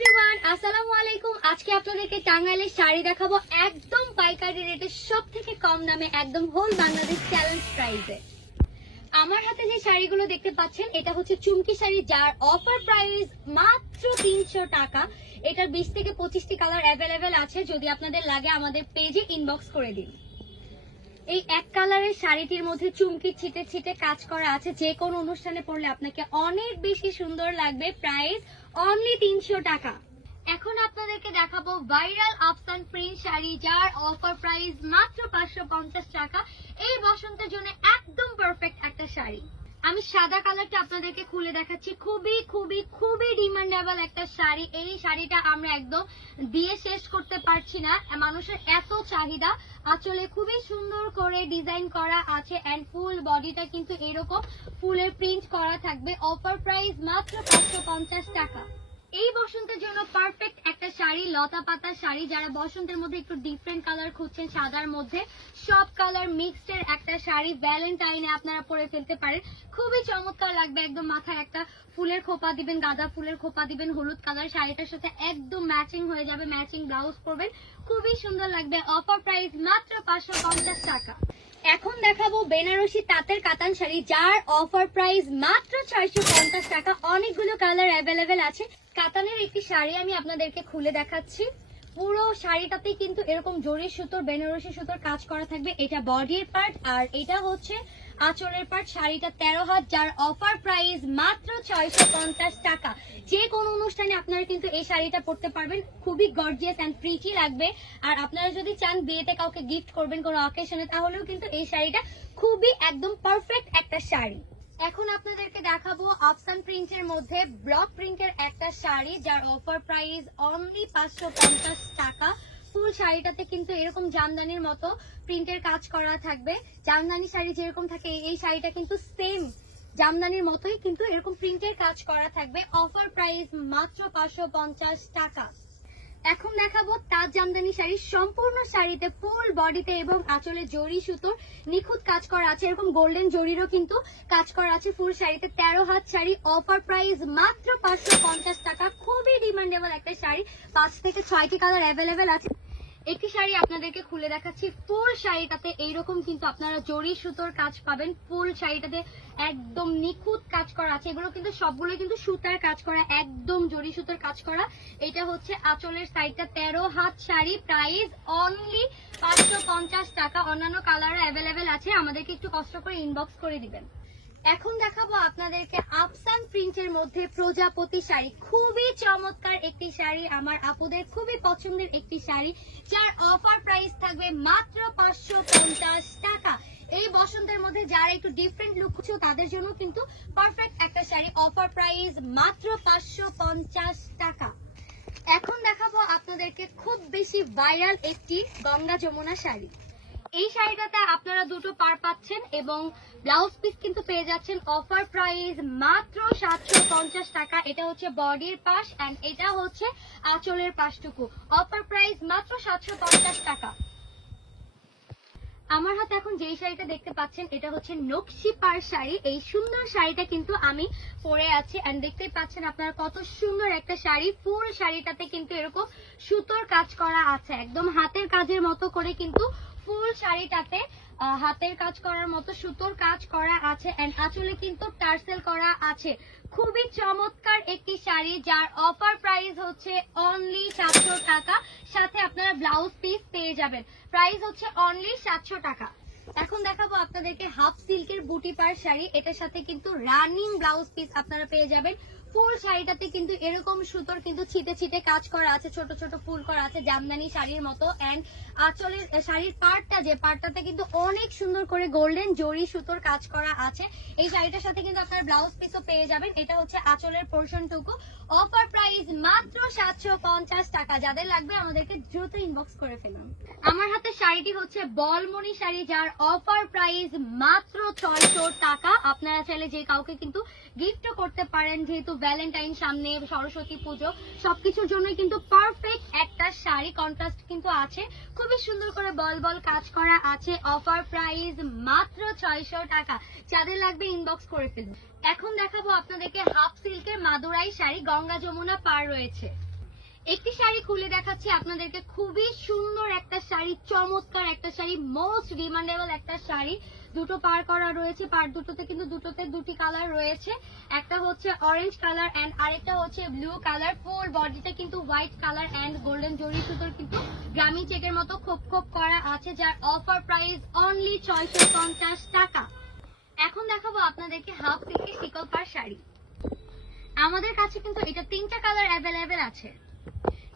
Everyone, আসসালামু আলাইকুম। আজকে আপনাদেরকে টাঙ্গাইলের শাড়ি দেখাবো একদম পাইকারি রেটে, সবথেকে কম দামে, একদম হোল বাংলাদেশ চ্যালেঞ্জ প্রাইসে। আমার হাতে যে শাড়িগুলো দেখতে পাচ্ছেন এটা হচ্ছে চুমকি শাড়ি, যার অফার প্রাইস মাত্র 300 টাকা। এটার 20 থেকে 25টি কালার অ্যাভেলেবেল আছে, যদি আপনাদের লাগে আমাদের পেজে ইনবক্স করে দিন। এই এক কালারের শাড়িটির মধ্যে চুমকি ছিটে ছিটে কাজ করা আছে, যে কোনো অনুষ্ঠানে পরলে আপনাকে অনেক বেশি সুন্দর লাগবে। প্রাইস অনলি 300 টাকা। এখন আপনাদেরকে দেখাবো ভাইরাল আফসান প্রিন্ট শাড়ি, যার অফার প্রাইস মাত্র 550 টাকা। এই বসন্তের জন্য একদম পারফেক্ট একটা শাড়ি। আমি সাদা কালারটা আপনাদেরকে খুলে দেখাচ্ছি, খুবই খুবই খুবই ডিমান্ডেবল একটা শাড়ি। এই শাড়িটা আমরা একদম দিয়ে শেষ করতে পারছি না, মানুষের এত চাহিদা। আঁচলে খুবই সুন্দর করে ডিজাইন করা আছে এন্ড ফুল বডিটা কিন্তু এরকম ফুলের প্রিন্ট করা থাকবে। অফার প্রাইস মাত্র 550 টাকা। এই বসন্তের জন্য পারফেক্ট একটা শাড়ি, লতা পাতা শাড়ি। যারা বসন্তের মধ্যে একটু ডিফারেন্ট কালার খুঁজছেন, সাদার মধ্যে সব কালার মিক্সড এর একটা শাড়ি, ভ্যালেন্টাইনে আপনারা পরে ফেলতে পারেন, খুবই চমৎকার লাগবে। একদম মাথায় একটা ফুলের খোপা দিবেন, গাঁদা ফুলের খোপা দিবেন, হলুদ কালার শাড়িটার সাথে একদম ম্যাচিং হয়ে যাবে, ম্যাচিং ব্লাউজ পরবেন, খুবই সুন্দর লাগবে। অফার প্রাইস মাত্র 550 টাকা। এখন দেখাবো বেনারসি তাঁতের কাতান শাড়ি, যার অফার প্রাইস মাত্র 650 টাকা। অনেকগুলো কালার অ্যাভেলেবেল আছে। কাতানের একটি শাড়ি আমি আপনাদেরকে খুলে দেখাচ্ছি। পুরো শাড়িটাতে কিন্তু এরকম জরি সুতোর, বেনারসি সুতোর কাজ করা থাকবে। এটা বডির পার্ট আর এটা হচ্ছে আঁচলের পার্ট। শাড়িটা 13 হাত, যার অফার প্রাইস মাত্র 650 টাকা। যে কোনো অনুষ্ঠানে আপনারা কিন্তু এই শাড়িটা পরতে পারবেন, খুবই গর্জিয়াস এন্ড প্রিটি লাগবে। আর আপনারা যদি চান বিয়েতে কাউকে গিফট করবেন কোনো অকেশনে, তাহলেও কিন্তু এই শাড়িটা খুবই একদম পারফেক্ট একটা শাড়ি। এখন আপনাদেরকে দেখাবো আফসান প্রিন্টের মধ্যে ব্লক প্রিন্টের একটা শাড়ি, যার অফার প্রাইস অনলি 550 টাকা। ফুল শাড়িটাতে কিন্তু এরকম জামদানির মতো প্রিন্টের কাজ করা থাকবে। জামদানি শাড়ি যেরকম থাকে, এই শাড়িটা কিন্তু সেম জামদানির মতোই কিন্তু এরকম প্রিন্টের কাজ করা থাকবে। অফার প্রাইস মাত্র 550 টাকা। এখন দেখাবো তাজ জামদানি শাড়ি। সম্পূর্ণ শাড়িতে ফুল বডিতে এবং আঁচলে জরি সুতোর নিখুঁত কাজ করা আছে, এরকম গোল্ডেন জরিরও কিন্তু কাজ করা আছে ফুল শাড়িতে। 13 হাত শাড়ি, অফার প্রাইস মাত্র 550 টাকা। খুবই ডিমান্ডেবল একটা শাড়ি, 5 থেকে 6টি কালার অ্যাভেলেবেল আছে। একটি শাড়ি আপনাদেরকে খুলে দেখাচ্ছি। ফুল শাড়িটাতে এইরকম কিন্তু আপনারা জরি সুতোর কাজ পাবেন। ফুল শাড়িটাতে একদম নিখুঁত কাজ করা আছে, এগুলো কিন্তু সবগুলো কিন্তু সুতার কাজ করা, একদম জরি সুতোর কাজ করা। এটা হচ্ছে আঁচলের সাইডটা। 13 হাত শাড়ি, প্রাইস অনলি 550 টাকা। অন্যান্য কালার অ্যাভেলেবেল আছে, আমাদেরকে একটু কষ্ট করে ইনবক্স করে দিবেন। এখন দেখাবো আপনাদেরকে আফসান প্রিন্টের মধ্যে প্রজাপতি শাড়ি। খুবই চমৎকার একটি শাড়ি, আমার আপুদের খুবই পছন্দের একটি শাড়ি, যার অফার প্রাইস থাকবে মাত্র 550 টাকা। এই বসন্তের মধ্যে যারা একটু ডিফারেন্ট লুক খুঁজছো, তাদের জন্য কিন্তু পারফেক্ট একটা শাড়ি। অফার প্রাইস মাত্র 550 টাকা। এখন দেখাবো আপনাদেরকে খুব বেশি ভাইরাল একটি গঙ্গা যমুনা শাড়ি। এই শাড়িটাতে আপনারা দুটো পার পাচ্ছেন এবং ব্লাউজ পিস কিন্তু পেয়ে যাচ্ছেন। অফার প্রাইস মাত্র 750 টাকা। এটা হচ্ছে বডির পাশ এন্ড এটা হচ্ছে আঁচলের পাশটুকু। অফার প্রাইস মাত্র 750 টাকা। আমার হাতে এখন যেই শাড়িটা দেখতে পাচ্ছেন, এটা হচ্ছে নকশি পার শাড়ি। এই সুন্দর শাড়িটা কিন্তু আমি পরে আছি এন্ড দেখতেই পাচ্ছেন আপনারা কত সুন্দর একটা শাড়ি। ফুল শাড়িটাতে কিন্তু এরকম সুতোর কাজ করা আছে, একদম হাতের কাজের মতো করে কিন্তু ফুল শাড়িটাতে হাতের কাজ করার মতো সুতোর কাজ করা আছে এন্ড আঁচলে কিন্তু টার্সেল করা আছে। খুবই চমৎকার একটি শাড়ি, যার অফার প্রাইস হচ্ছে অনলি 700 টাকা। সাথে আপনারা ব্লাউজ পিস পেয়ে যাবেন। প্রাইস হচ্ছে অনলি 700 টাকা। এখন দেখাবো আপনাদেরকে হাফ সিল্কের বুটি পার শাড়ি। এটার সাথে কিন্তু রানিং ব্লাউজ পিস আপনারা পেয়ে যাবেন। ফুল শাড়িটাতে কিন্তু এরকম সুতোর কিন্তু ছিটে ছিটে কাজ করা আছে, ছোট ছোট ফুল করা আছে জামদানি শাড়ির মতো। এন্ড আঁচলের শাড়ির পার্টটা, যে পার্টটাতে কিন্তু অনেক সুন্দর করে গোল্ডেন জরি সুতোর কাজ করা আছে। এই শাড়িটার সাথে কিন্তু আপনার ব্লাউজ পিসও পেয়ে যাবেন। এটা হচ্ছে আঁচলের পোর্শনটুকু। অফার প্রাইস মাত্র 750 টাকা। যাদের লাগবে আমাদেরকে দ্রুত ইনবক্স করে ফেলুন। আমার হাতে শাড়িটি হচ্ছে বলমনি শাড়ি, যার অফার প্রাইস মাত্র 600 টাকা। আপনারা চাইলে যে কাউকে কিন্তু গিফটও করতে পারেন, যেহেতু ভ্যালেন্টাইন সামনে, সরস্বতী পুজো, সবকিছুর জন্যই কিন্তু পারফেক্ট একটা শাড়ি। কন্ট্রাস্ট কিন্তু আছে, খুবই সুন্দর করে বল বল কাজ করা আছে। অফার প্রাইস মাত্র 600 টাকা। যাদের লাগবে ইনবক্স করে ফেলুন। এখন দেখাবো আপনাদেরকে হাফ সিল্কের মাদুরাই শাড়ি, গঙ্গা যমুনা পার রয়েছে। একটি শাড়ি খুলে দেখাচ্ছি আপনাদেরকে, খুবই সুন্দর একটা শাড়ি, চমৎকার একটা শাড়ি, মোস্ট ডিমান্ডেবল একটা শাড়ি। দুটো পার করা রয়েছে, পার দুটোতে কিন্তু দুটোতে দুটি কালার রয়েছে, একটা হচ্ছে অরেঞ্জ কালার এন্ড আরেকটা হচ্ছে ব্লু কালার। ফুল বডিটা কিন্তু হোয়াইট কালার এন্ড গোল্ডেন জরি সুতোর কিন্তু গ্রামীণ চেকের মতো খোপ খোপ করা আছে, যার অফার প্রাইস অনলি 650 টাকা। এখন দেখাবো আপনাদেরকে হাফ সিল্কের শিকল পার শাড়ি। আমাদের কাছে কিন্তু এটা 3টা কালার অ্যাভেলেবেল আছে।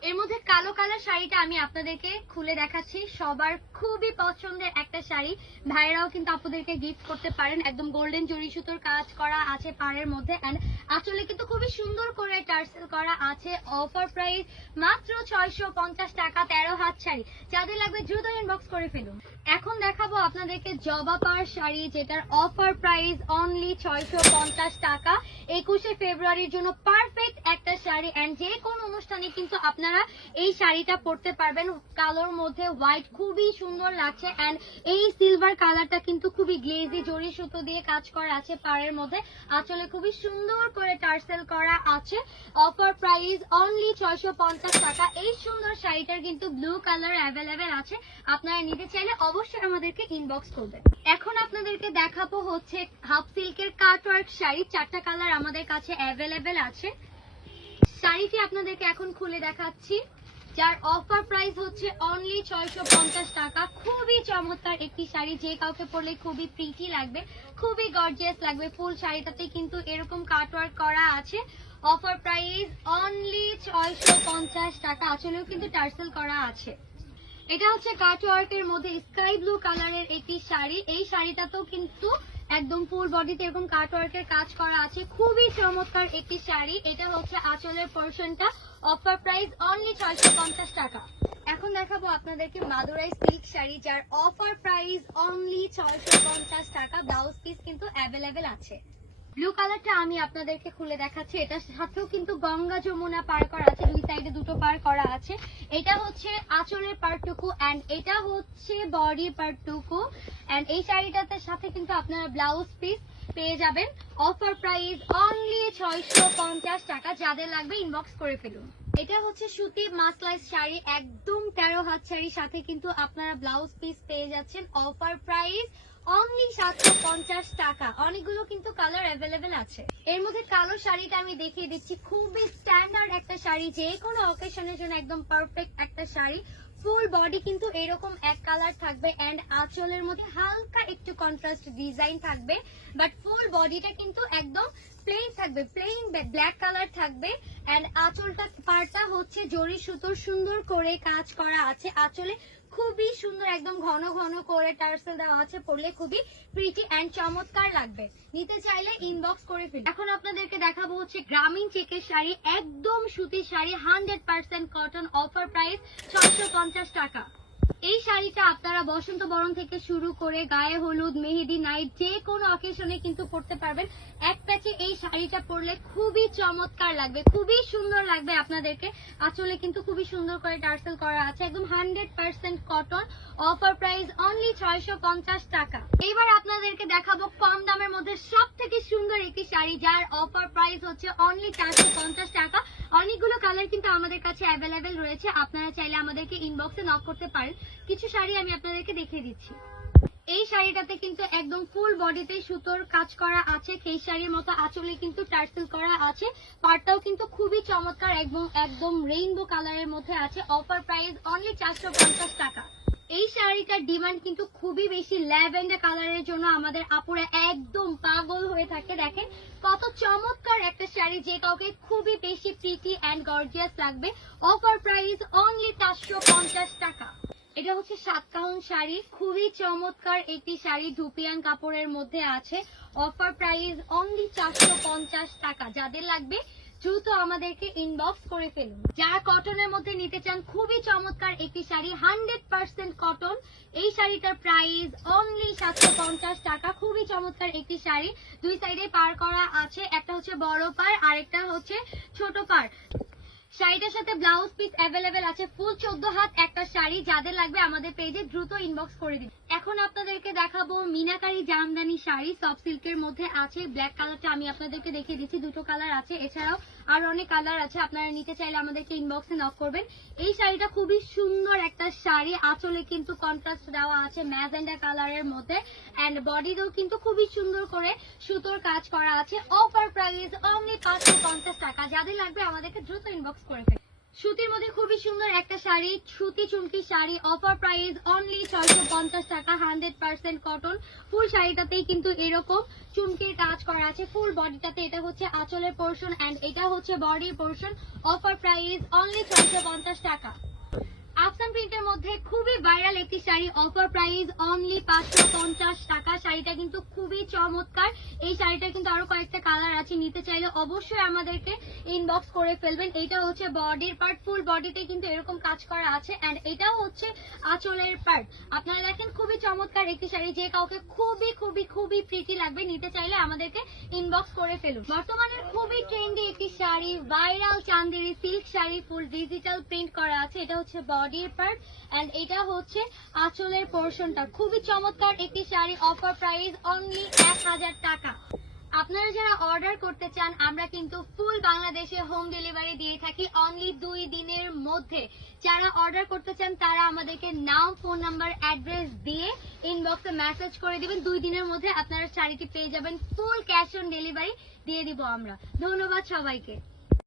এর মধ্যে কালো কালার শাড়িটা আমি আপনাদেরকে খুলে দেখাচ্ছি, সবার খুবই পছন্দের একটা শাড়ি। ভাইরাও কিন্তু আপনাদেরকে গিফট করতে পারেন। একদম গোল্ডেন জরি সুতোর কাজ করা আছে পাড়ের মধ্যে এন্ড আসলে কিন্তু খুবই সুন্দর করে টার্সেল করা আছে। অফার প্রাইস মাত্র 650 টাকা, 13 হাত শাড়ি। যাদের লাগবে দ্রুত ইনবক্স করে ফেলুন। এখন দেখাবো আপনাদেরকে জবা পার শাড়ি, যেটার অফার প্রাইস অনলি 650 টাকা। 21শে ফেব্রুয়ারির জন্য পারফেক্ট একটা শাড়ি এন্ড যে কোনো অনুষ্ঠানে কিন্তু আপনারা এই শাড়িটা পরতে পারবেন। কালোর মধ্যে হোয়াইট খুবই সুন্দর লাগছে এন্ড এই সিলভার কালারটা কিন্তু খুবই গ্লেজি জরি সুতো দিয়ে কাজ করা আছে পাড়ের মধ্যে। আসলে খুবই সুন্দর করে টার্সেল করা আছে। অফার প্রাইস অনলি 650 টাকা। এই সুন্দর শাড়িটার কিন্তু ব্লু কালার অ্যাভেলেবেল আছে, আপনারা নিতে চাইলে অবশ্যই আমাদেরকে ইনবক্স করবেন। এখন আপনাদেরকে দেখাবো হচ্ছে হাফ সিল্কের কাটওয়ার্ক শাড়ি। 4টা কালার আমাদের কাছে অ্যাভেলেবেল আছে। শাড়িটি আপনাদেরকে এখন খুলে দেখাচ্ছি, যার অফার প্রাইস হচ্ছে অনলি 650 টাকা। খুবই চমৎকার একটি শাড়ি, যে কাউকে পরলে খুবই প্রিটি লাগবে, খুবই গর্জিয়াস লাগবে। ফুল শাড়িটাতে কিন্তু এরকম কাটওয়ার্ক করা আছে। অফার প্রাইস অনলি 650 টাকা। আসলেও কিন্তু টার্সেল করা আছে। এটা হচ্ছে কাটওয়ার্কের মধ্যে স্কাই ব্লু কালারের একটি শাড়ি। এই শাড়িটাতেও কিন্তু একদম ফুল বডিতে এরকম কাটওয়ার্কের কাজ করা আছে, খুবই চমৎকার একটি শাড়ি। এটা হচ্ছে আঁচলের পোরশনটা। অফার প্রাইস অনলি 650 টাকা। এখন দেখাবো আপনাদেরকে মাদুরাই সিল্ক শাড়ি, যার অফার প্রাইস অনলি 650 টাকা। ব্লাউজ পিস কিন্তু অ্যাভেলেবেল আছে। ব্লু কালারটা আমি আপনাদেরকে খুলে দেখাচ্ছি, এটার সাথেও কিন্তু গঙ্গা যমুনা পার করা আছে, দুই সাইডে দুটো পার করা আছে। এটা হচ্ছে আঁচলের পার্টটুকু এন্ড এটা হচ্ছে বডি পার্টটুকু এন্ড এই শাড়িটাতে সাথে কিন্তু আপনারা ব্লাউজ পিস পেয়ে যাবেন। অফার প্রাইস অনলি 650 টাকা। যাদের লাগবে ইনবক্স করে ফেলুন। এটা হচ্ছে সুতি মাসলাইজ শাড়ি, একদম 13 হাত শাড়ি, সাথে কিন্তু আপনারা ব্লাউজ পিস পেয়ে যাচ্ছেন। অফার প্রাইস অনলি 750 টাকা। অনেকগুলো কিন্তু কালার অ্যাভেলেবেল আছে। এর মধ্যে কালো শাড়িটা আমি দেখিয়ে দিচ্ছি, খুবই স্ট্যান্ডার্ড একটা শাড়ি, যে কোনো অকেশনের জন্য একদম পারফেক্ট একটা শাড়ি। ফুল বডি কিন্তু এরকম এক কালার থাকবে এন্ড আঁচলের মধ্যে হালকা একটু কন্ট্রাস্ট ডিজাইন থাকবে, বাট ফুল বডিটা কিন্তু একদম প্লেন থাকবে, প্লেন ব্ল্যাক কালার থাকবে এন্ড আঁচলটা পার্টটা হচ্ছে জরি সুতোর সুন্দর করে কাজ করা আছে। আঁচলে খুবই সুন্দর একদম ঘন ঘন করে টার্সেল দেওয়া আছে, পরলে খুবই প্রিটি এন্ড চমৎকার লাগবে। নিতে চাইলে ইনবক্স করে ফেলুন। এখন আপনাদেরকে দেখাবো হচ্ছে গ্রামীণ চেকের শাড়ি, একদম সুতির শাড়ি, 100% কটন। অফার প্রাইস 650 টাকা। এই শাড়িটা আপনারা বসন্ত বরণ থেকে শুরু করে গায়ে হলুদ, মেহেদি নাইট, যে কোনো অকেশনে কিন্তু পরতে পারবেন। এক প্যাচে এই শাড়িটা পরলে খুবই চমৎকার লাগবে, খুবই সুন্দর লাগবে আপনাদেরকে। আঁচলে কিন্তু খুবই সুন্দর করে টার্সেল করা আছে, একদম 100% কটন। অফার প্রাইস অনলি 650 টাকা। এইবার আপনাদেরকে দেখাবো কম দামের মধ্যে সব থেকে সুন্দর একটি শাড়ি, যার অফার প্রাইস হচ্ছে অনলি 450 টাকা। অনেকগুলো কালার কিন্তু আমাদের কাছে অ্যাভেলেবেল রয়েছে, আপনারা চাইলে আমাদেরকে ইনবক্সে নক করতে পারেন। কিছু শাড়ি আমি আপনাদেরকে দেখিয়ে দিচ্ছি। এই শাড়িটাতে কিন্তু একদম ফুল বডিতে সুতোর কাজ করা আছে, এই শাড়ির মতো আঁচলে কিন্তু টার্সেল করা আছে। পাড়টাও কিন্তু খুবই চমৎকার, একদম রেইনবো কালারের মধ্যে আছে। অফার প্রাইস অনলি 450 টাকা। এই শাড়িটার ডিমান্ড কিন্তু খুবই বেশি, ল্যাভেন্ডার কালারের জন্য আমাদের আপুরা একদম পাগল হয়ে থাকে। দেখেন কত চমৎকার একটা শাড়ি, যে কাউকে খুবই বেশি প্রিটি এন্ড গর্জিয়াস লাগবে। অফার প্রাইস অনলি 450 টাকা। এটা হচ্ছে 7 কাউন শাড়ি, খুবই চমৎকার একটি শাড়ি, ধুপিয়ান কাপড়ের মধ্যে আছে। অফার প্রাইস অনলি 450 টাকা। যাদের লাগবে দ্রুত আমাদেরকে ইনবক্স করে ফেলুন। যারা কটনের মধ্যে নিতে চান, খুবই চমৎকার একটি শাড়ি, 100% কটন। এই শাড়িটার প্রাইস অনলি 750 টাকা। খুবই চমৎকার একটি শাড়ি, দুই সাইডে পার করা আছে, একটা হচ্ছে বড় পার আর একটা হচ্ছে ছোট পার। শাড়িটার সাথে ব্লাউজ পিস অ্যাভেলেবেল আছে। ফুল 14 হাত একটা শাড়ি। যাদের লাগবে আমাদের পেজে দ্রুত ইনবক্স করে দিন। এখন আপনাদেরকে দেখাবো মিনাকারি জামদানি শাড়ি সফট সিল্কের মধ্যে আছে। ব্ল্যাক কালারটা আমি আপনাদেরকে দেখিয়ে দিচ্ছি, দুটো কালার আছে, এছাড়াও আরো অনেক কালার আছে। আপনারা নিতে চাইলে আমাদেরকে ইনবক্সে নক করবেন। এই শাড়িটা খুবই সুন্দর একটা শাড়ি, আঁচলে কিন্তু কন্ট্রাস্ট দেওয়া আছে ম্যাজেন্ডা কালারের মধ্যে, এন্ড বডিতেও কিন্তু খুবই সুন্দর করে সুতোর কাজ করা আছে। অফার প্রাইস অনলি 550 টাকা। যাদের লাগবে আমাদেরকে দ্রুত ইনবক্স করে ফেলুন। সুতির মধ্যে খুবই সুন্দর একটা শাড়ি, সুতি চুমকি শাড়ি, অফার প্রাইস অনলি 650 টাকা। 100% কটন। ফুল শাড়িটাতেই কিন্তু এরকম চুমকির কাজ করা আছে ফুল বডিটাতে। এটা হচ্ছে আঁচলের পোর্শন এন্ড এটা হচ্ছে বডির পোর্শন। অফার প্রাইস অনলি 650 টাকা। আফসান প্রিন্টের মধ্যে খুবই ভাইরাল একটি শাড়ি, অফার প্রাইস অনলি 550 টাকা। শাড়িটা কিন্তু খুবই চমৎকার। এই শাড়িটার কিন্তু আরো কয়েকটা কালার আছে, নিতে চাইলে অবশ্যই আমাদেরকে ইনবক্স করে ফেলবেন। এটা হচ্ছে বডির পার্ট, ফুল বডিতে কিন্তু এরকম কাজ করা আছে এন্ড এটাও হচ্ছে আঁচলের পার্ট। আপনারা দেখেন খুবই চমৎকার একটি শাড়ি, যে কাউকে খুবই খুবই খুবই প্রীতি লাগবে, নিতে চাইলে আমাদেরকে ইনবক্স করে ফেলুন। বর্তমানে খুবই ট্রেন্ডি একটি sari, viral Chanderi silk sari, full digital print করা আছে। এটা হচ্ছে বডির পার্ট এন্ড এটা হচ্ছে আঁচলের পোর্শনটা। খুবই চমৎকার একটি শাড়ি, অফার প্রাইস অনলি 1000 টাকা। আপনারা যারা অর্ডার করতে চান, আমরা কিন্তু ফুল বাংলাদেশে হোম ডেলিভারি দিয়ে থাকি অনলি 2 দিনের মধ্যে। যারা অর্ডার করতে চান তারা আমাদেরকে নাম, ফোন নাম্বার, অ্যাড্রেস দিয়ে ইনবক্সে মেসেজ করে দিবেন। 2 দিনের মধ্যে আপনারা শাড়িটি পেয়ে যাবেন। ফুল ক্যাশ অন ডেলিভারি দিয়ে দিব আমরা। ধন্যবাদ সবাইকে।